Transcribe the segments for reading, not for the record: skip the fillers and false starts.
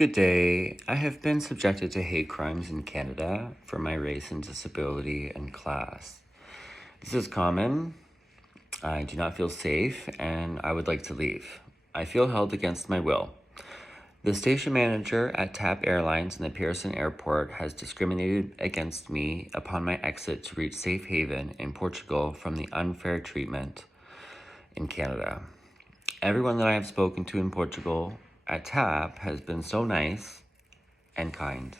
Good day. I have been subjected to hate crimes in Canada for my race and disability and class. This is common. I do not feel safe and I would like to leave. I feel held against my will. The station manager at TAP Airlines in the Pearson Airport has discriminated against me upon my exit to reach safe haven in Portugal from the unfair treatment in Canada. Everyone that I have spoken to in Portugal at TAP has been so nice and kind.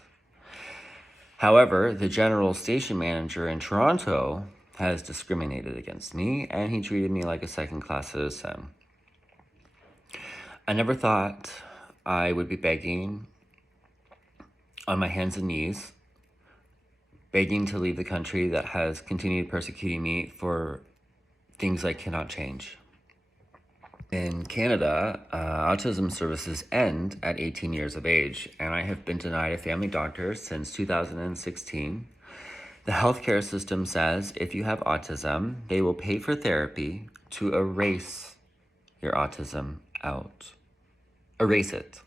However, the general station manager in Toronto has discriminated against me and he treated me like a second-class citizen. I never thought I would be begging on my hands and knees, begging to leave the country that has continued persecuting me for things I cannot change. In Canada, autism services end at 18 years of age, and I have been denied a family doctor since 2016. The healthcare system says if you have autism, they will pay for therapy to erase your autism out. Erase it.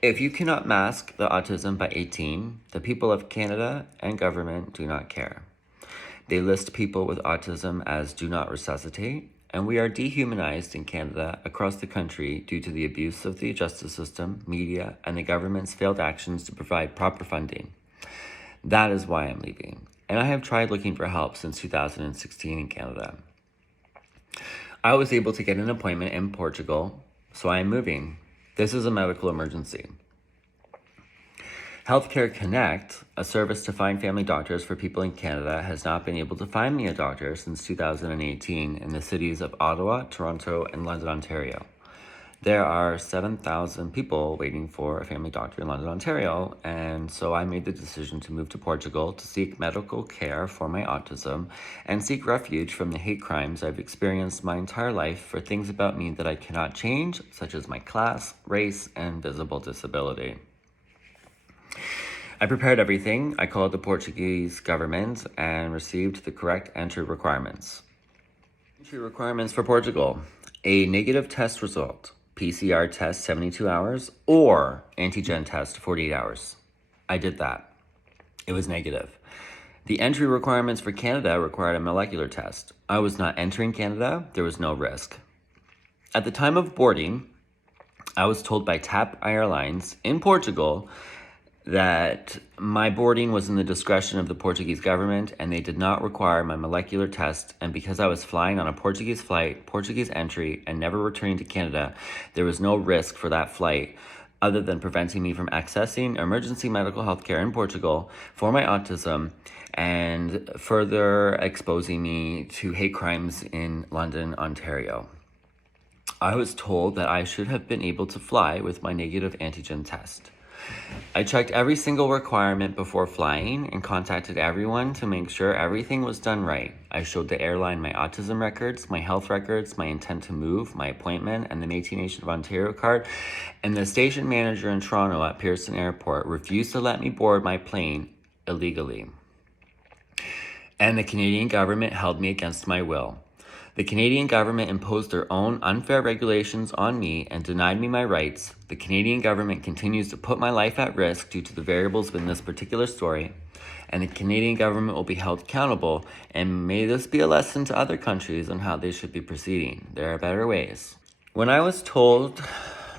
If you cannot mask the autism by 18, the people of Canada and government do not care. They list people with autism as do not resuscitate, and we are dehumanized in Canada across the country due to the abuse of the justice system, media, and the government's failed actions to provide proper funding. That is why I'm leaving, and I have tried looking for help since 2016 in Canada. I was able to get an appointment in Portugal, so I am moving. This is a medical emergency. Healthcare Connect, a service to find family doctors for people in Canada, has not been able to find me a doctor since 2018 in the cities of Ottawa, Toronto, and London, Ontario. There are 7,000 people waiting for a family doctor in London, Ontario, and so I made the decision to move to Portugal to seek medical care for my autism and seek refuge from the hate crimes I've experienced my entire life for things about me that I cannot change, such as my class, race, and visible disability. I prepared everything. I called the Portuguese government and received the correct entry requirements. Entry requirements for Portugal: a negative test result, PCR test 72 hours, or antigen test 48 hours. I did that. It was negative. The entry requirements for Canada required a molecular test. I was not entering Canada. There was no risk. At the time of boarding, I was told by TAP Airlines in Portugal that my boarding was in the discretion of the Portuguese government and they did not require my molecular test, and because I was flying on a Portuguese flight, Portuguese entry, and never returning to Canada, there was no risk for that flight other than preventing me from accessing emergency medical health care in Portugal for my autism and further exposing me to hate crimes in London, Ontario. I was told that I should have been able to fly with my negative antigen test. I checked every single requirement before flying and contacted everyone to make sure everything was done right. I showed the airline my autism records, my health records, my intent to move, my appointment, and the Métis Nation of Ontario card, and the station manager in Toronto at Pearson Airport refused to let me board my plane illegally. And the Canadian government held me against my will. The Canadian government imposed their own unfair regulations on me and denied me my rights. The Canadian government continues to put my life at risk due to the variables in this particular story, and the Canadian government will be held accountable, and may this be a lesson to other countries on how they should be proceeding. There are better ways. When I was told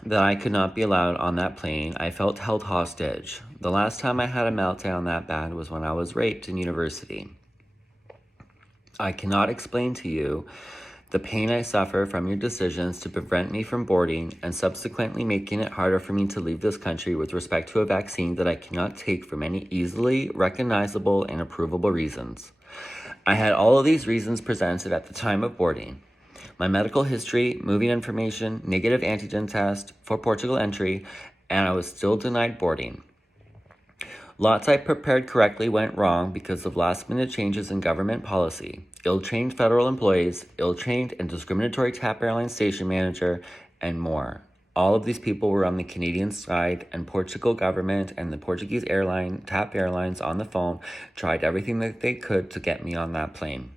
that I could not be allowed on that plane, I felt held hostage. The last time I had a meltdown that bad was when I was raped in university. I cannot explain to you the pain I suffer from your decisions to prevent me from boarding and subsequently making it harder for me to leave this country with respect to a vaccine that I cannot take for many easily recognizable and approvable reasons. I had all of these reasons presented at the time of boarding: my medical history, moving information, negative antigen test for Portugal entry, and I was still denied boarding. Lots I prepared correctly went wrong because of last-minute changes in government policy, ill-trained federal employees, ill-trained and discriminatory TAP Airlines station manager, and more. All of these people were on the Canadian side, and Portugal government and the Portuguese airline, TAP Airlines, on the phone, tried everything that they could to get me on that plane.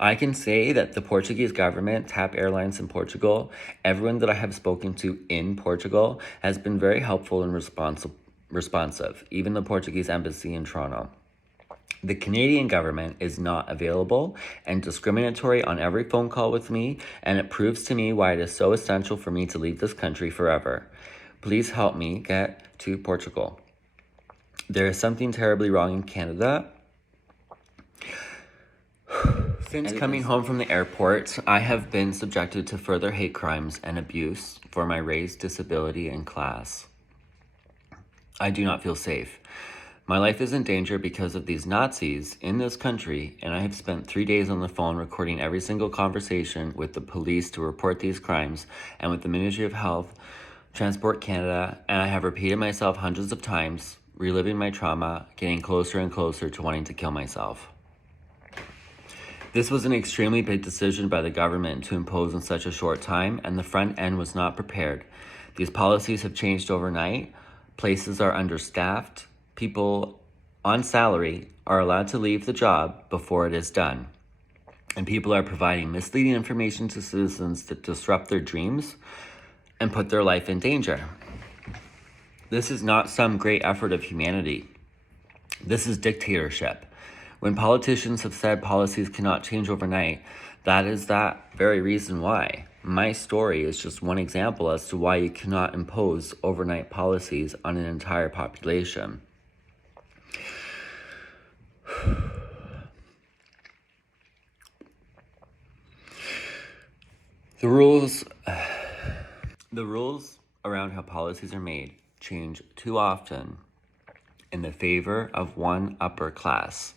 I can say that the Portuguese government, TAP Airlines in Portugal, everyone that I have spoken to in Portugal has been very helpful and responsive, even the Portuguese embassy in Toronto. The Canadian government is not available and discriminatory on every phone call with me, and it proves to me why it is so essential for me to leave this country forever. Please help me get to Portugal. There is something terribly wrong in Canada. Since coming home from the airport, I have been subjected to further hate crimes and abuse for my race, disability, and class. I do not feel safe. My life is in danger because of these Nazis in this country, and I have spent 3 days on the phone recording every single conversation with the police to report these crimes and with the Ministry of Health, Transport Canada, and I have repeated myself hundreds of times, reliving my trauma, getting closer and closer to wanting to kill myself. This was an extremely big decision by the government to impose in such a short time, and the front end was not prepared. These policies have changed overnight. Places are understaffed. People on salary are allowed to leave the job before it is done. And people are providing misleading information to citizens that disrupt their dreams and put their life in danger. This is not some great effort of humanity. This is dictatorship. When politicians have said policies cannot change overnight, that is that very reason why. My story is just one example as to why you cannot impose overnight policies on an entire population. The rules around how policies are made change too often in the favor of one upper class.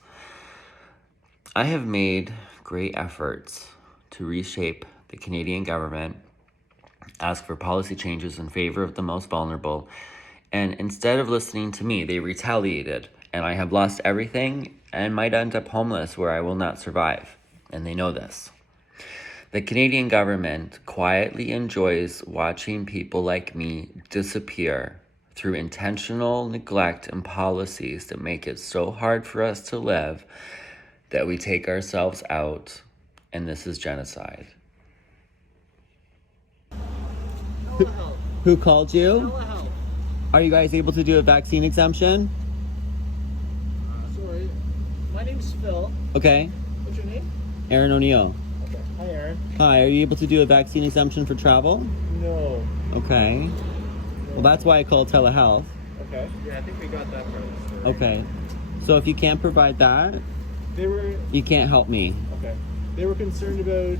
I have made great efforts to reshape the Canadian government, ask for policy changes in favor of the most vulnerable, and instead of listening to me, they retaliated, and I have lost everything and might end up homeless where I will not survive, and they know this. The Canadian government quietly enjoys watching people like me disappear through intentional neglect and policies that make it so hard for us to live that we take ourselves out, and this is genocide. Who called you? Are you guys able to do a vaccine exemption? Sorry. My name's Phil. Okay. What's your name? Aaron O'Neill. Okay. Hi, Aaron. Hi, are you able to do a vaccine exemption for travel? No. Okay. Well, that's why I called telehealth. Okay. Yeah, I think we got that part of the story. Okay. So if you can't provide that, you can't help me. Okay. They were concerned about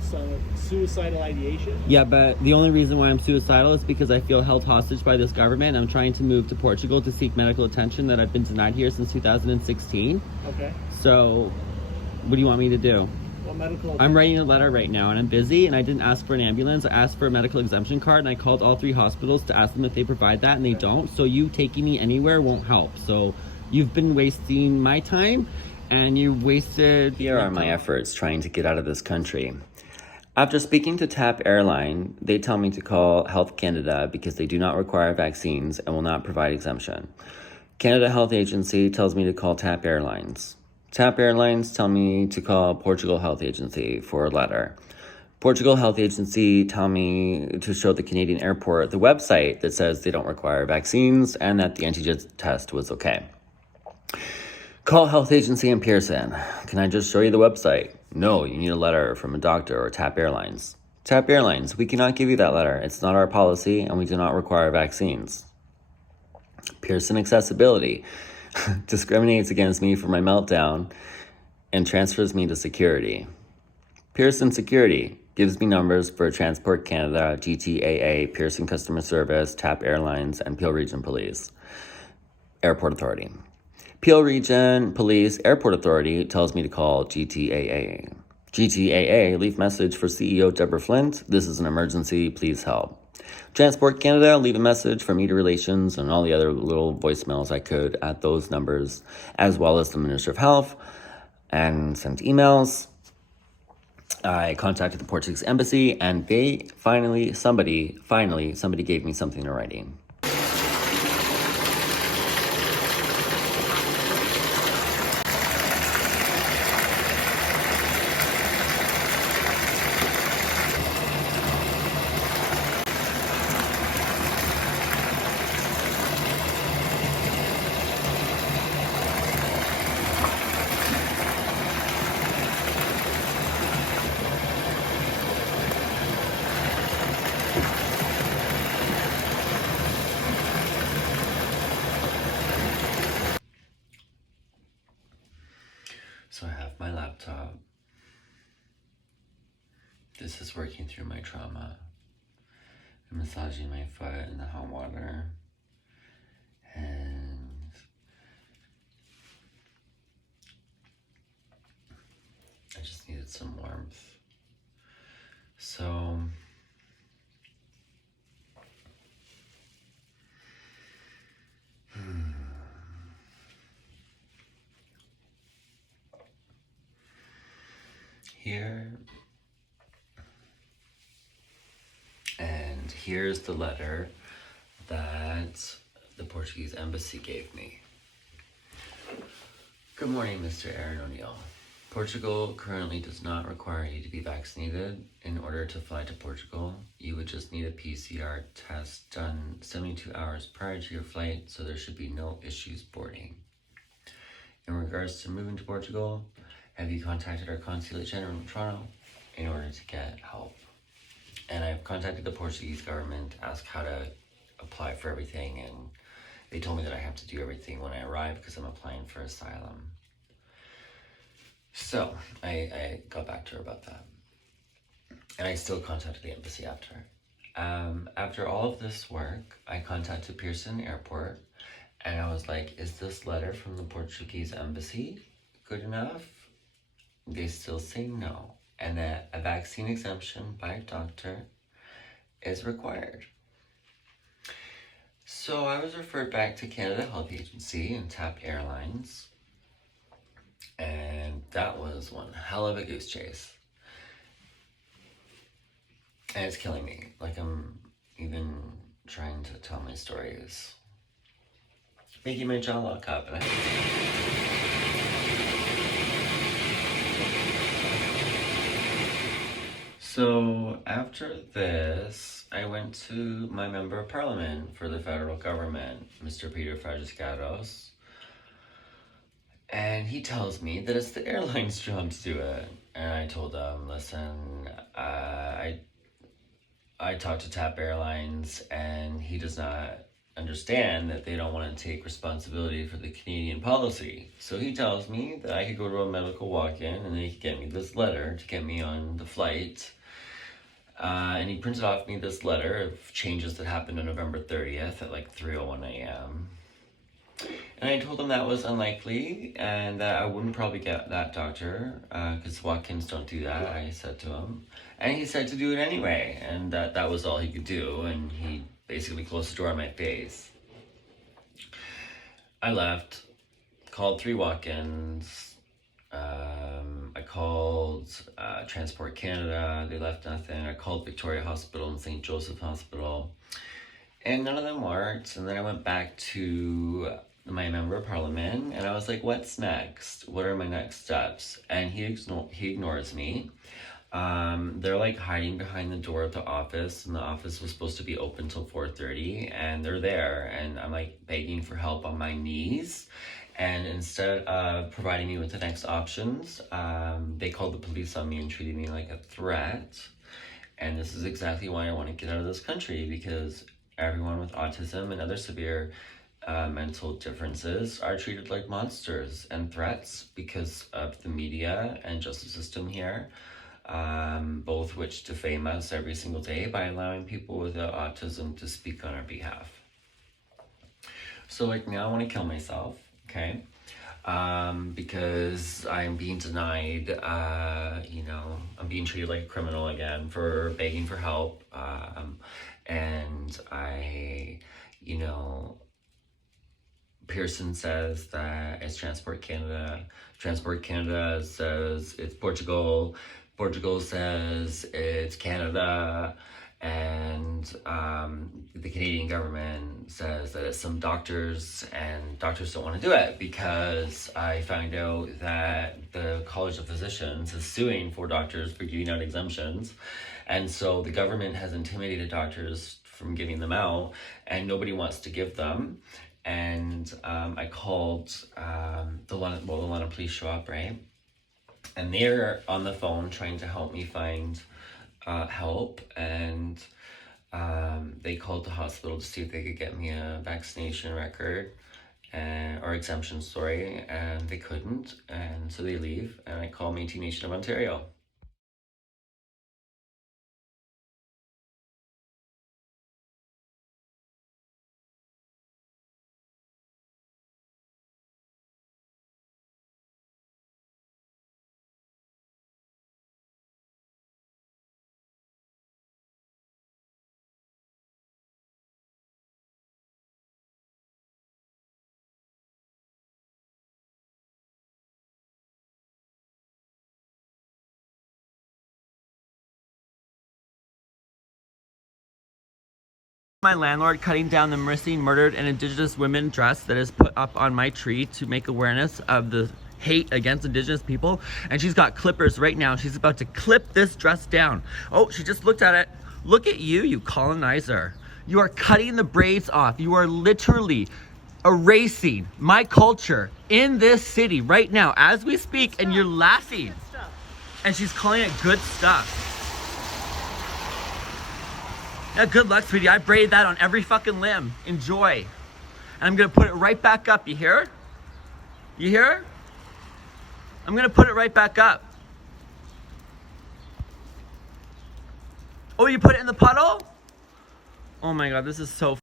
some suicidal ideation. Yeah, but the only reason why I'm suicidal is because I feel held hostage by this government. I'm trying to move to Portugal to seek medical attention that I've been denied here since 2016. Okay. So, what do you want me to do? What medical attention? I'm writing a letter right now, and I'm busy, and I didn't ask for an ambulance. I asked for a medical exemption card, and I called all 3 hospitals to ask them if they provide that, and they don't. So you taking me anywhere won't help. So you've been wasting my time, and you wasted... Here are my efforts trying to get out of this country. After speaking to TAP Airline, they tell me to call Health Canada because they do not require vaccines and will not provide exemption. Canada Health Agency tells me to call TAP Airlines. TAP Airlines tell me to call Portugal Health Agency for a letter. Portugal Health Agency tell me to show the Canadian airport the website that says they don't require vaccines and that the antigen test was okay. Call Health Agency in Pearson. Can I just show you the website? No, you need a letter from a doctor or TAP Airlines. TAP Airlines, we cannot give you that letter. It's not our policy and we do not require vaccines. Pearson Accessibility discriminates against me for my meltdown and transfers me to security. Pearson Security gives me numbers for Transport Canada, GTAA, Pearson Customer Service, TAP Airlines, and Peel Region Police. Airport Authority. Peel Region Police Airport Authority tells me to call GTAA. GTAA, leave message for CEO Deborah Flint. This is an emergency, please help. Transport Canada, leave a message for media relations and all the other little voicemails I could at those numbers, as well as the Minister of Health, and sent emails. I contacted the Portuguese embassy, and they somebody gave me something in writing. laptop. This is working through my trauma. I'm massaging my foot in the hot water. And I just needed some warmth. So here, and here's the letter that the Portuguese embassy gave me. Good morning, Mr. Aaron O'Neill. Portugal currently does not require you to be vaccinated. In order to fly to Portugal, you would just need a PCR test done 72 hours prior to your flight, so there should be no issues boarding. In regards to moving to Portugal, have you contacted our Consulate General in Toronto in order to get help? And I've contacted the Portuguese government to ask how to apply for everything, and they told me that I have to do everything when I arrive because I'm applying for asylum. So I got back to her about that. And I still contacted the embassy after. After all of this work, I contacted Pearson Airport, and I was like, is this letter from the Portuguese embassy good enough? They still say no, and that a vaccine exemption by a doctor is required. So I was referred back to Canada Health Agency and TAP Airlines, and that was one hell of a goose chase. And it's killing me. Like, I'm even trying to tell my stories, making my jaw lock up. And So after this, I went to my member of parliament for the federal government, Mr. Peter Fragiscados, and he tells me that it's the airline's job to do it. And I told him, listen, I talked to TAP Airlines, and he does not understand that they don't want to take responsibility for the Canadian policy. So he tells me that I could go to a medical walk-in and they could get me this letter to get me on the flight. And he printed off me this letter of changes that happened on November 30th at like 3:01 a.m. And I told him that was unlikely and that I wouldn't probably get that doctor because walk-ins don't do that, I said to him. And he said to do it anyway, and that was all he could do, and he basically closed the door on my face. I left, called 3 walk-ins. I called Transport Canada, they left nothing. I called Victoria Hospital and St. Joseph Hospital, and none of them worked. And then I went back to my member of parliament and I was like, what's next? What are my next steps? And he ignores me. They're like hiding behind the door of the office, and the office was supposed to be open till 4:30, and they're there, and I'm like begging for help on my knees. And instead of providing me with the next options, they called the police on me and treated me like a threat. And this is exactly why I want to get out of this country, because everyone with autism and other severe mental differences are treated like monsters and threats because of the media and justice system here, both which defame us every single day by allowing people with autism to speak on our behalf. So like now I want to kill myself, okay? Because I'm being denied, I'm being treated like a criminal again for begging for help. And Pearson says that it's Transport Canada. Transport Canada says it's Portugal. Portugal says it's Canada. And the Canadian government says that it's some doctors, and doctors don't want to do it because I found out that the College of Physicians is suing for doctors for giving out exemptions. And so the government has intimidated doctors from giving them out, and nobody wants to give them. And I called the London police show up, right? And they're on the phone trying to help me find help, and they called the hospital to see if they could get me a vaccination record, or exemptions, sorry, and they couldn't, and so they leave, and I call Métis Nation of Ontario. My landlord cutting down the missing, murdered, and Indigenous women dress that is put up on my tree to make awareness of the hate against Indigenous people. And she's got clippers right now. She's about to clip this dress down. Oh, she just looked at it. Look at you, you colonizer. You are cutting the braids off. You are literally erasing my culture in this city right now as we speak, and you're laughing. And she's calling it good stuff. Yeah, good luck, sweetie. I braided that on every fucking limb. Enjoy. And I'm gonna put it right back up. You hear? You hear? I'm gonna put it right back up. Oh, you put it in the puddle? Oh my God, this is so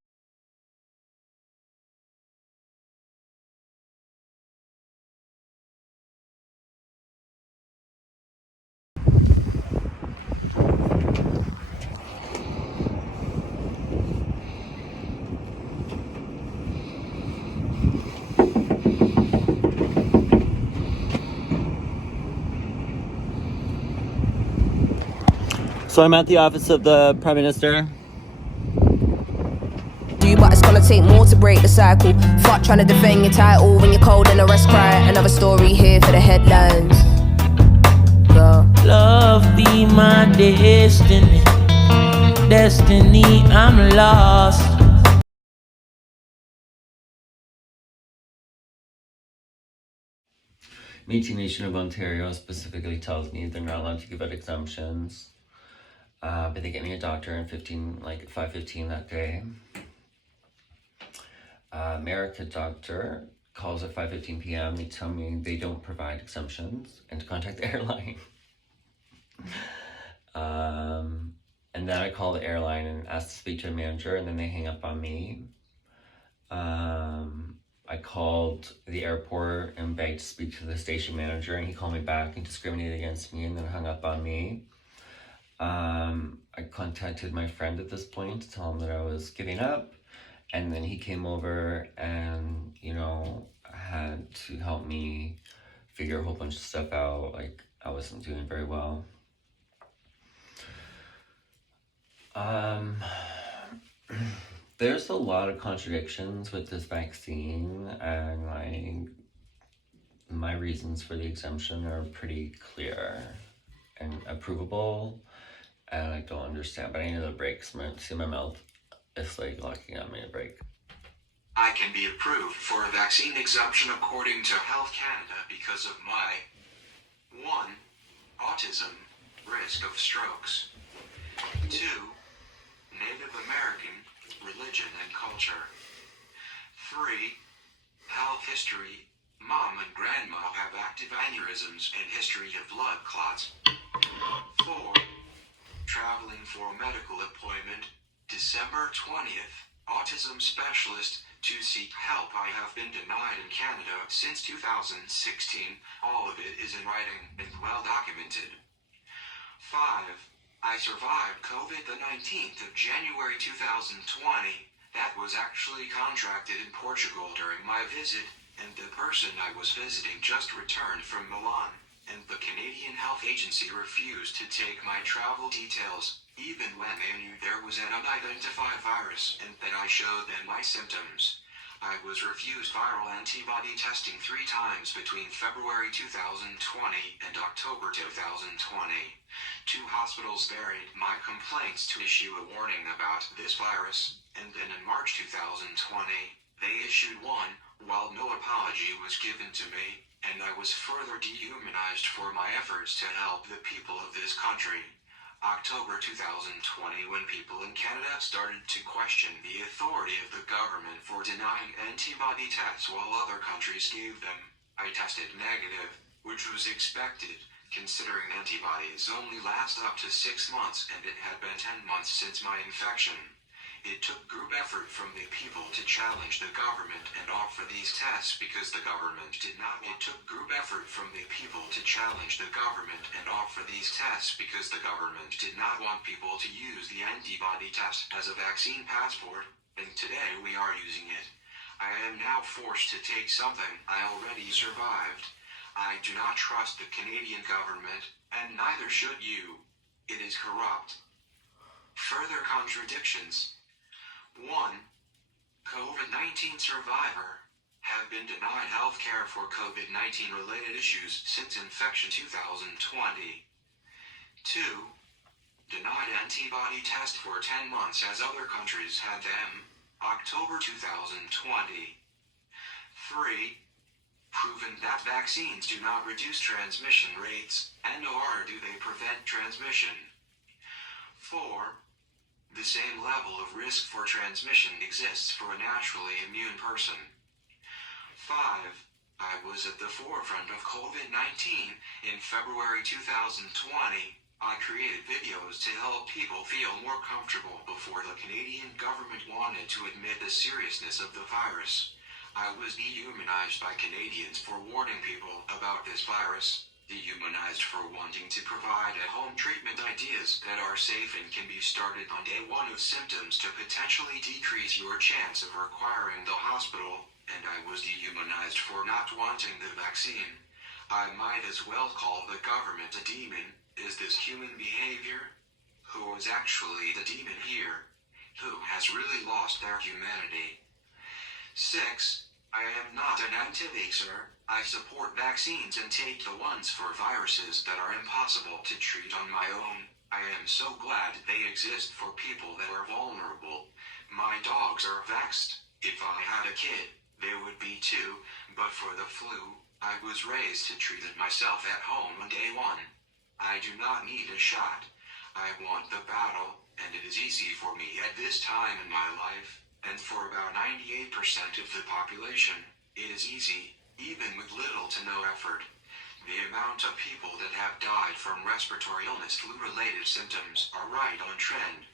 So I'm at the office of the Prime Minister. But it's gonna take more to break the cycle. Fuck trying to defend your title when you're cold and the rest cry. Another story here for the headlines. Love be my destiny. Destiny, I'm lost. Métis Nation of Ontario specifically tells me they're not allowed to give out exemptions. But they get me a doctor in 5:15 that day. America doctor calls at 5:15 p.m. They tell me they don't provide exemptions and to contact the airline. And then I call the airline and ask to speak to a manager, and then they hang up on me. I called the airport and begged to speak to the station manager, and he called me back and discriminated against me and then hung up on me. I contacted my friend at this point to tell him that I was giving up, and then he came over and, had to help me figure a whole bunch of stuff out. Like, I wasn't doing very well. There's a lot of contradictions with this vaccine, and my reasons for the exemption are pretty clear and approvable, and I don't understand, but I need a break. See my mouth, it's like locking on me a break. I can be approved for a vaccine exemption according to Health Canada because of my 1. Autism, risk of strokes. 2. Native American, religion and culture. 3. Health history, mom and grandma have active aneurysms and history of blood clots. 4. Traveling for a medical appointment, December 20th, autism specialist, to seek help. I have been denied in Canada since 2016. All of it is in writing and well documented. 5. I survived COVID the 19th of January 2020. That was actually contracted in Portugal during my visit, and the person I was visiting just returned from Milan, and the Canadian Health Agency refused to take my travel details, even when they knew there was an unidentified virus and that I showed them my symptoms. I was refused viral antibody testing 3 times between February 2020 and October 2020. 2 hospitals buried my complaints to issue a warning about this virus, and then in March 2020, they issued one, while no apology was given to me, and I was further dehumanized for my efforts to help the people of this country. October 2020, when people in Canada started to question the authority of the government for denying antibody tests while other countries gave them. I tested negative, which was expected, considering antibodies only last up to 6 months and it had been 10 months since my infection. It took group effort from the people to challenge the government and offer these tests because the government did not. It took group effort from the people to challenge the government and offer these tests because the government did not want people to use the antibody test as a vaccine passport, and today we are using it. I am now forced to take something I already survived. I do not trust the Canadian government, and neither should you. It is corrupt. Further contradictions. 1. COVID-19 survivor have been denied health care for COVID-19 related issues since infection 2020. 2. Denied antibody test for 10 months as other countries had them, October 2020. 3. Proven that vaccines do not reduce transmission rates, and nor do they prevent transmission. 4. The same level of risk for transmission exists for a naturally immune person. 5. I was at the forefront of COVID-19 in February 2020. I created videos to help people feel more comfortable before the Canadian government wanted to admit the seriousness of the virus. I was dehumanized by Canadians for warning people about this virus. Dehumanized for wanting to provide at-home treatment ideas that are safe and can be started on day 1 of symptoms to potentially decrease your chance of requiring the hospital, and I was dehumanized for not wanting the vaccine. I might as well call the government a demon. Is this human behavior? Who is actually the demon here? Who has really lost their humanity? 6. I am not an anti-vaxxer. I support vaccines and take the ones for viruses that are impossible to treat on my own. I am so glad they exist for people that are vulnerable. My dogs are vaxxed. If I had a kid, they would be too, but for the flu, I was raised to treat it myself at home on day 1. I do not need a shot. I want the battle, and it is easy for me at this time in my life, and for about 98% of the population, it is easy. Even with little to no effort. The amount of people that have died from respiratory illness flu-related symptoms are right on trend.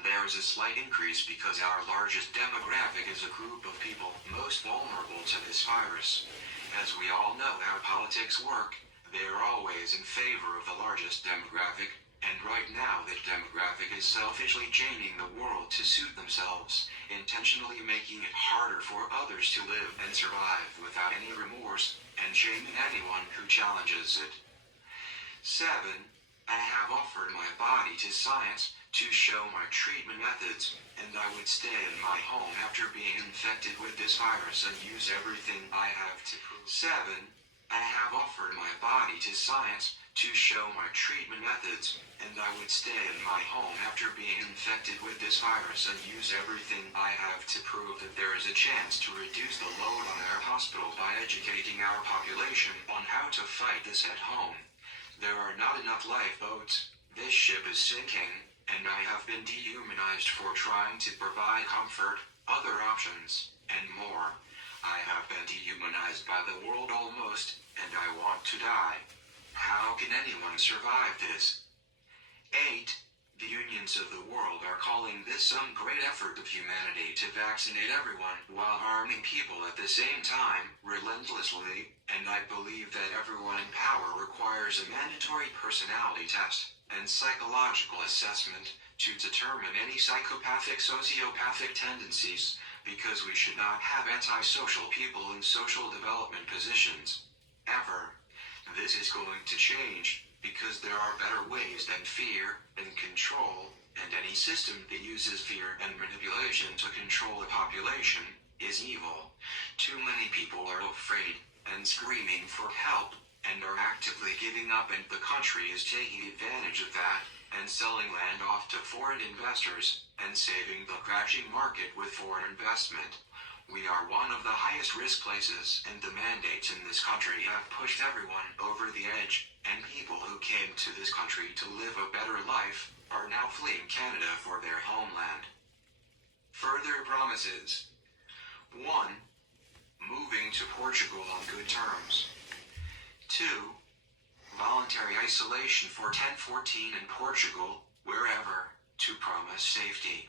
There is a slight increase because our largest demographic is a group of people most vulnerable to this virus. As we all know how politics work, they are always in favor of the largest demographic, and right now that demographic is selfishly changing the world to suit themselves, intentionally making it harder for others to live and survive without any remorse, and shaming anyone who challenges it. 7. I have offered my body to science to show my treatment methods, and I would stay in my home after being infected with this virus and use everything I have to prove. 7. I have offered my body to science to show my treatment methods, and I would stay in my home after being infected with this virus and use everything I have to prove that there is a chance to reduce the load on our hospital by educating our population on how to fight this at home. There are not enough lifeboats. This ship is sinking, and I have been dehumanized for trying to provide comfort, other options, and more. I have been dehumanized by the world almost, and I want to die. How can anyone survive this? 8. The unions of the world are calling this some great effort of humanity to vaccinate everyone while harming people at the same time, relentlessly, and I believe that everyone in power requires a mandatory personality test and psychological assessment to determine any psychopathic, sociopathic tendencies, because we should not have antisocial people in social development positions. Ever. This is going to change, because there are better ways than fear and control, and any system that uses fear and manipulation to control a population is evil. Too many people are afraid and screaming for help, and are actively giving up, and the country is taking advantage of that, and selling land off to foreign investors, and saving the crashing market with foreign investment. We are one of the highest risk places, and the mandates in this country have pushed everyone over the edge, and people who came to this country to live a better life are now fleeing Canada for their homeland. Further promises. 1. Moving to Portugal on good terms. 2. Voluntary isolation for 1014 in Portugal, wherever, to promise safety.